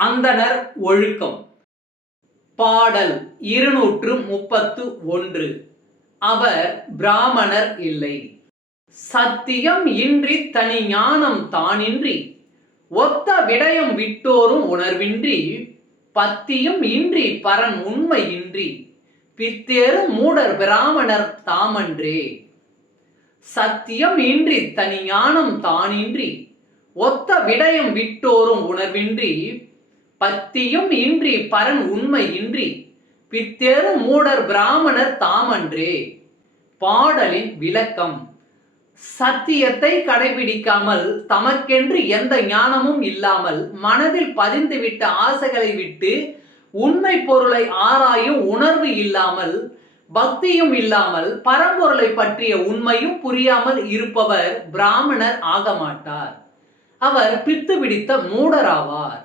அந்தணர் ஒழுக்கம். பாடல் இருநூற்று முப்பத்து ஒன்று. அவர் பிராமணர் இல்லை. சத்தியம் இன்றி தனி ஞானம் தானின்றி ஒத்த விடயம் விட்டோரும் உணர்வின்றி பத்தியும் இன்றி பரன் உண்மை இன்றி பித்தேறு மூடர் பிராமணர் தாமன்றே. சத்தியம் இன்றி தனி ஞானம் தானின்றி ஒத்த விடயம் விட்டோரும் உணர்வின்றி பத்தியும் இன்றி பரன் உண்மை இன்றி பித்தேறு மூடர் பிராமணர் தாமன்றே. பாடலின் விளக்கம் சத்தியத்தை கடைபிடிக்காமல் தமக்கென்று எந்த ஞானமும் இல்லாமல் மனதில் பதிந்துவிட்ட ஆசைகளை விட்டு உண்மை பொருளை ஆராயும் உணர்வு இல்லாமல் பக்தியும் இல்லாமல் பரம்பொருளை பற்றிய உண்மையும் புரியாமல் இருப்பவர் பிராமணர் ஆக மாட்டார் அவர் பித்து பிடித்த மூடராவார்.